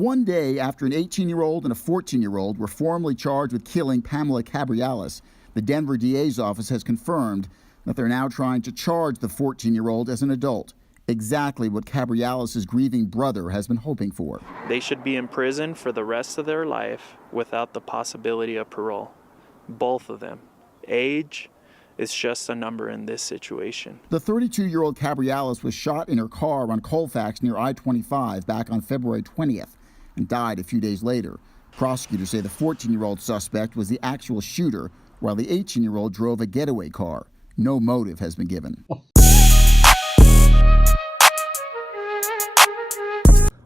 One day after an 18-year-old and a 14-year-old were formally charged with killing Pamela Cabriales, the Denver DA's office has confirmed that they're now trying to charge the 14-year-old as an adult, exactly what Cabriales' grieving brother has been hoping for. They should be in prison for the rest of their life without the possibility of parole. Both of them. Age is just a number in this situation. The 32-year-old Cabriales was shot in her car on Colfax near I-25 back on February 20th and died a few days later. Prosecutors say the 14-year-old suspect was the actual shooter, while the 18-year-old drove a getaway car. No motive has been given.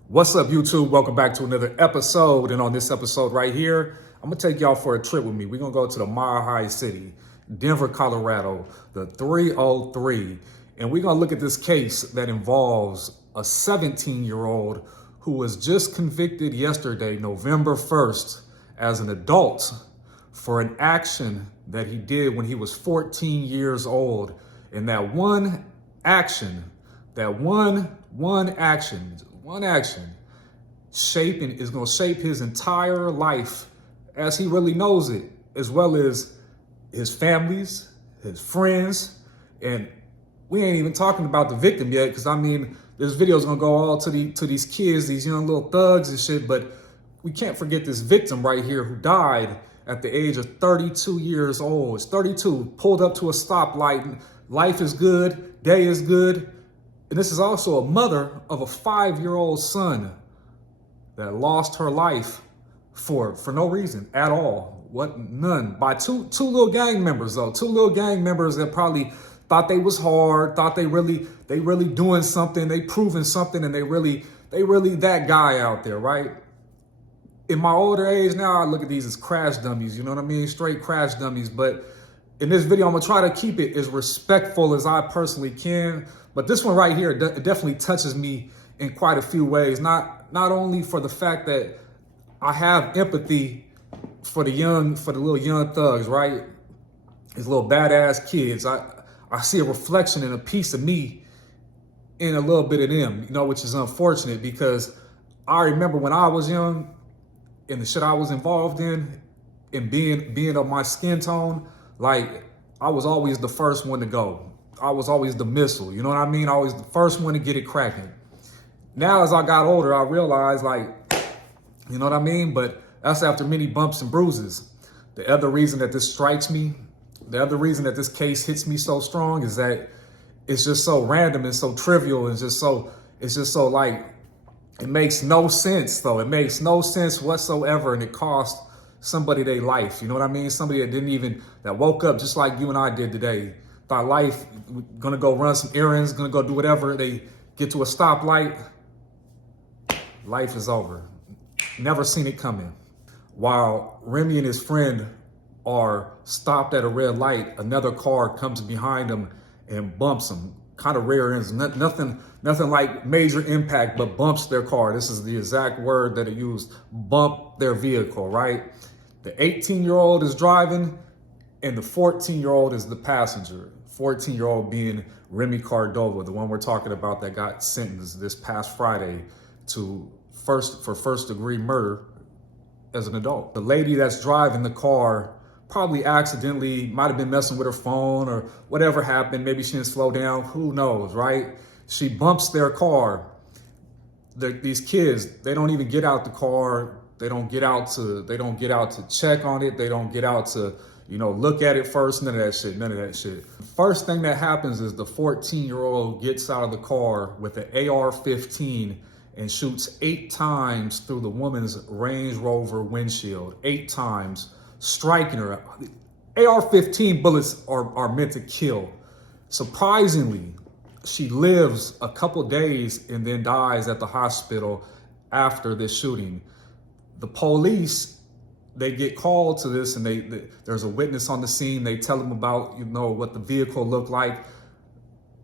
What's up, YouTube? Welcome back to another episode. And on this episode right here, I'm gonna take y'all for a trip with me. We're gonna go to the Mile High City, Denver, Colorado, the 303. And we're gonna look at this case that involves a 17-year-old who was just convicted yesterday, November 1st, as an adult for an action that he did when he was 14 years old. And that one action is gonna shape his entire life as he really knows it, as well as his families, his friends, and we ain't even talking about the victim yet, because I mean, this video is gonna go all to these kids, these young little thugs and shit, but we can't forget this victim right here who died at the age of 32 years old. It's 32, pulled up to a stoplight. Life is good, day is good. And this is also a mother of a 5-year-old son that lost her life for no reason at all. None. By two little gang members though. Two little gang members that probably thought they was hard, thought they really doing something, they proving something, and they really that guy out there, right? In my older age now, I look at these as crash dummies, you know what I mean? Straight crash dummies. But in this video, I'm gonna try to keep it as respectful as I personally can. But this one right here, it definitely touches me in quite a few ways. Not only for the fact that I have empathy for the little young thugs, right? These little badass kids. I see a reflection and a piece of me in a little bit of them, you know, which is unfortunate because I remember when I was young and the shit I was involved in and being of my skin tone, like I was always the first one to go. I was always the missile, you know what I mean? I was the first one to get it cracking. Now, as I got older, I realized, like, you know what I mean? But that's after many bumps and bruises. The other reason that this strikes me, the other reason that this case hits me so strong is that it's just so random and so trivial and it's just so like, it makes no sense though. It makes no sense whatsoever, and it cost somebody their life. You know what I mean? Somebody that woke up just like you and I did today. Thought life, gonna go run some errands, gonna go do whatever. They get to a stoplight, life is over. Never seen it coming. While Remi and his friend are stopped at a red light, another car comes behind them and bumps them. Kind of rear ends, nothing like major impact, but bumps their car. This is the exact word that it used, bump their vehicle, right? The 18-year-old is driving and the 14-year-old is the passenger. 14-year-old being Remi Cordova, the one we're talking about that got sentenced this past Friday for first-degree murder as an adult. The lady that's driving the car probably accidentally might have been messing with her phone or whatever happened. Maybe she didn't slow down. Who knows, right? She bumps their car. These kids, they don't even get out the car. They don't get out to check on it. They don't get out to, you know, look at it first. None of that shit. The first thing that happens is the 14-year-old gets out of the car with an AR-15 and shoots 8 times through the woman's Range Rover windshield. 8 times. Striking her. AR-15 bullets are meant to kill. Surprisingly, she lives a couple days and then dies at the hospital after this shooting. The police, they get called to this and there's a witness on the scene. They tell them about, you know, what the vehicle looked like.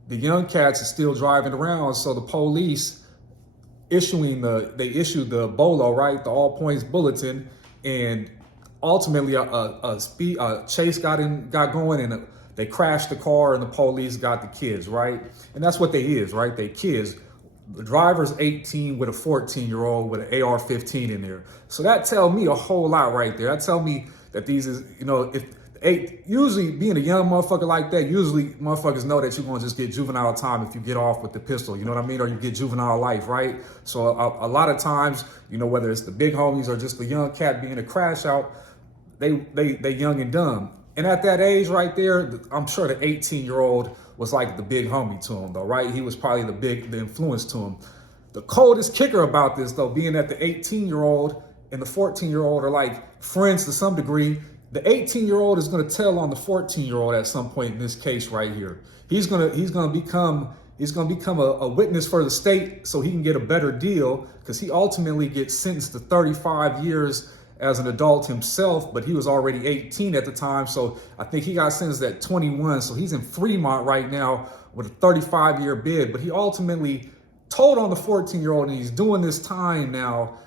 The young cats are still driving around, so the police issued the BOLO, right, the all points bulletin, and ultimately a chase got going and they crashed the car and the police got the kids, right? And that's what they is, right? They kids. The driver's 18 with a 14-year-old with an AR-15 in there. So that tells me a whole lot right there. That tells me that these is, usually being a young motherfucker like that, usually motherfuckers know that you're gonna just get juvenile time if you get off with the pistol, you know what I mean? Or you get juvenile life, right? So a lot of times, whether it's the big homies or just the young cat being a crash out, they young and dumb. And at that age right there, I'm sure the 18-year-old was like the big homie to him though, right? He was probably the influence to him. The coldest kicker about this though, being that the 18-year-old and the 14-year-old are like friends to some degree, the 18-year-old is gonna tell on the 14-year-old at some point in this case right here. He's gonna become a witness for the state so he can get a better deal, because he ultimately gets sentenced to 35 years as an adult himself, but he was already 18 at the time. So I think he got sentenced at 21. So he's in Fremont right now with a 35-year bid, but he ultimately told on the 14-year-old, and he's doing this time now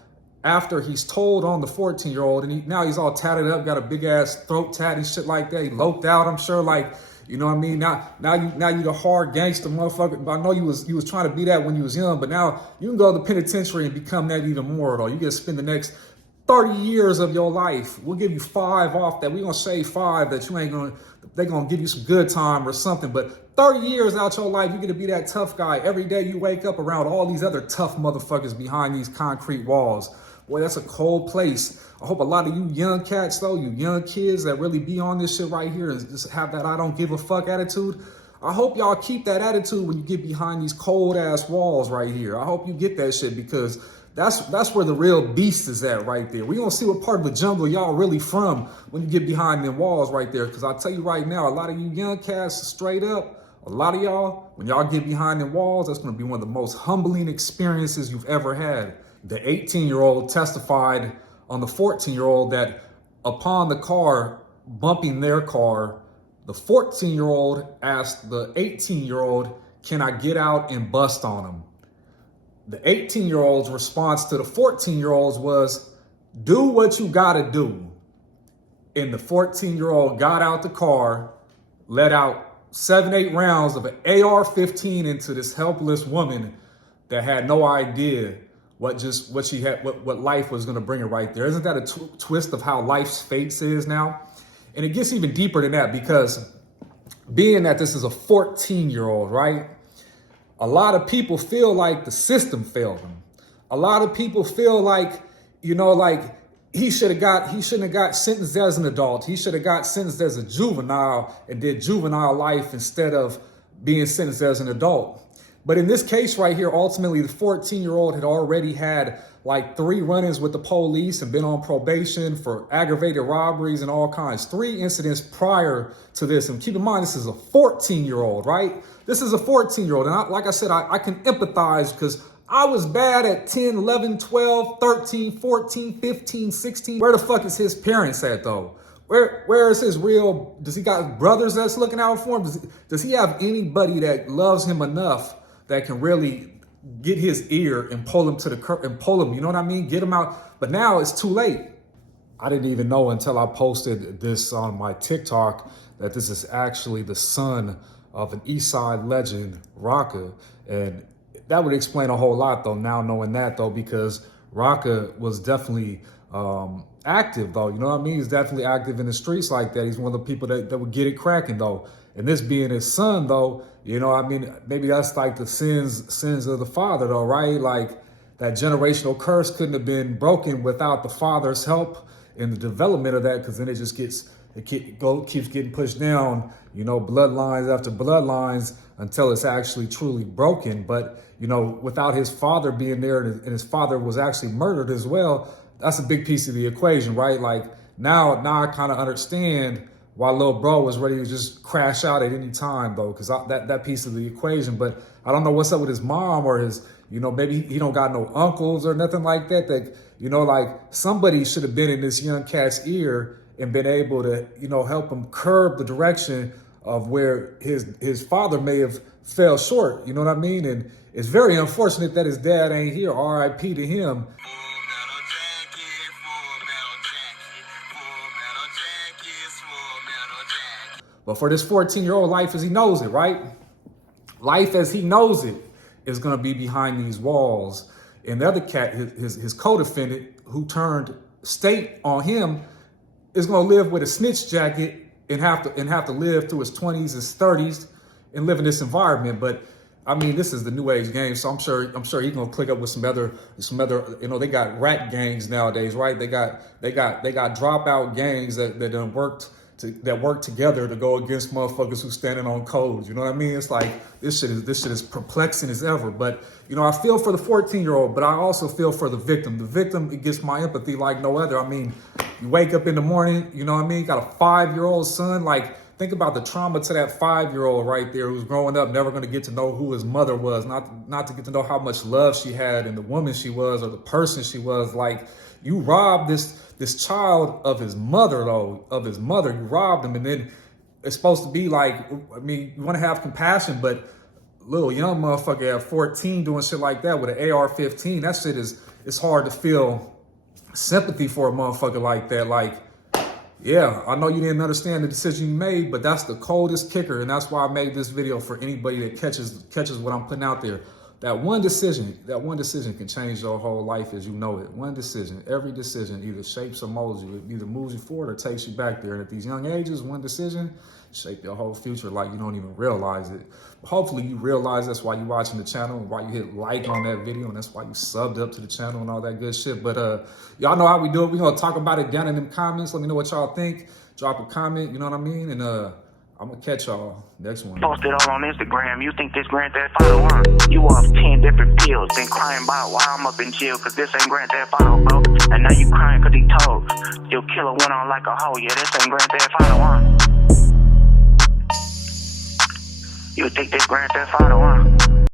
after he's told on the 14-year-old, and now he's all tatted up, got a big ass throat tat and shit like that. He loped out, I'm sure, like, you know what I mean? Now you the hard gangster motherfucker. I know you was trying to be that when you was young, but now you can go to the penitentiary and become that even more though. You get to spend the next 30 years of your life. We'll give you 5 off that. We're gonna save 5 that they're gonna give you some good time or something. But 30 years out your life, you're gonna be that tough guy. Every day you wake up around all these other tough motherfuckers behind these concrete walls. Boy, that's a cold place. I hope a lot of you young cats though, you young kids that really be on this shit right here and just have that I don't give a fuck attitude. I hope y'all keep that attitude when you get behind these cold ass walls right here. I hope you get that shit, because that's where the real beast is at right there. We gonna see what part of the jungle y'all really from when you get behind them walls right there. Because I'll tell you right now, a lot of you young cats, straight up, a lot of y'all, when y'all get behind them walls, that's gonna be one of the most humbling experiences you've ever had. The 18-year-old testified on the 14-year-old that upon the car bumping their car, the 14-year-old asked the 18-year-old, "Can I get out and bust on him?" The 18-year-old's response to the 14-year-old's was, "Do what you gotta do." And the 14-year-old got out the car, let out 7-8 rounds of an AR-15 into this helpless woman that had no idea what life was gonna bring her right there. Isn't that a twist of how life's fates is now? And it gets even deeper than that, because being that this is a 14-year-old, right? A lot of people feel like the system failed him. A lot of people feel like, like he shouldn't have got sentenced as an adult. He should have got sentenced as a juvenile and did juvenile life instead of being sentenced as an adult. But in this case right here, ultimately the 14-year-old had already had like 3 run-ins with the police and been on probation for aggravated robberies and all kinds. 3 incidents prior to this. And keep in mind, this is a 14-year-old, right? This is a 14-year-old. And like I said, I can empathize, because I was bad at 10, 11, 12, 13, 14, 15, 16. Where the fuck is his parents at though? Where is his real, does he got brothers that's looking out for him? Does he have anybody that loves him enough that can really get his ear and pull him to the curb and pull him, you know what I mean? Get him out. But now it's too late. I didn't even know until I posted this on my TikTok that this is actually the son of an East Side legend, Rocka. And that would explain a whole lot though, now knowing that though, because Rocka was definitely active though, you know what I mean? He's definitely active in the streets like that. He's one of the people that would get it cracking though. And this being his son though, you know, I mean, maybe that's like the sins of the father though, right? Like that generational curse couldn't have been broken without the father's help in the development of that, because then it keeps getting pushed down, you know, bloodlines after bloodlines until it's actually truly broken. But, you know, without his father being there, and his father was actually murdered as well, that's a big piece of the equation, right? Like now I kind of understand why little bro was ready to just crash out at any time though, because that piece of the equation. But I don't know what's up with his mom or his, you know, maybe he don't got no uncles or nothing like that, you know, like somebody should have been in this young cat's ear and been able to, you know, help him curb the direction of where his father may have fell short, you know what I mean? And it's very unfortunate that his dad ain't here, RIP to him. But for this 14-year-old, life as he knows it, right? Life as he knows it. is going to be behind these walls. And the other cat, his co-defendant, who turned state on him, is going to live with a snitch jacket and have to live through his 20s, his 30s, and live in this environment. But I mean, this is the new age game, so I'm sure he's gonna click up with some other, you know, they got rat gangs nowadays, right? They got dropout gangs that work together to go against motherfuckers who standing on codes. You know what I mean? It's like this shit is perplexing as ever. But you know, I feel for the 14-year-old, but I also feel for the victim. The victim, it gets my empathy like no other. I mean, you wake up in the morning, you know what I mean? Got a 5-year-old son, like. Think about the trauma to that 5-year-old right there who's growing up, never going to get to know who his mother was, not to get to know how much love she had and the woman she was or the person she was. Like, you robbed this child of his mother, though, of his mother. You robbed him, and then it's supposed to be like, I mean, you want to have compassion, but little young motherfucker at 14 doing shit like that with an AR-15, that shit it's hard to feel sympathy for a motherfucker like that. Like, yeah, I know you didn't understand the decision you made, but that's the coldest kicker, and that's why I made this video for anybody that catches what I'm putting out there. That one decision can change your whole life as you know it. One decision, every decision either shapes or molds you. It either moves you forward or takes you back there. And at these young ages, one decision shape your whole future like you don't even realize it. But hopefully you realize that's why you're watching the channel and why you hit like on that video, and that's why you subbed up to the channel and all that good shit. But y'all know how we do it. We're gonna talk about it down in them comments. Let me know what y'all think. Drop a comment, you know what I mean? And I'm gonna catch y'all next one. Posted all on Instagram. You think this Grand Theft Auto, huh? You off 10 different pills, then crying about why I'm up in jail, cause this ain't Grand Theft Auto, bro. And now you crying cause he told your killer went on like a hoe. Yeah, this ain't Grand Theft Auto, huh? You think this Grand Theft Auto, huh?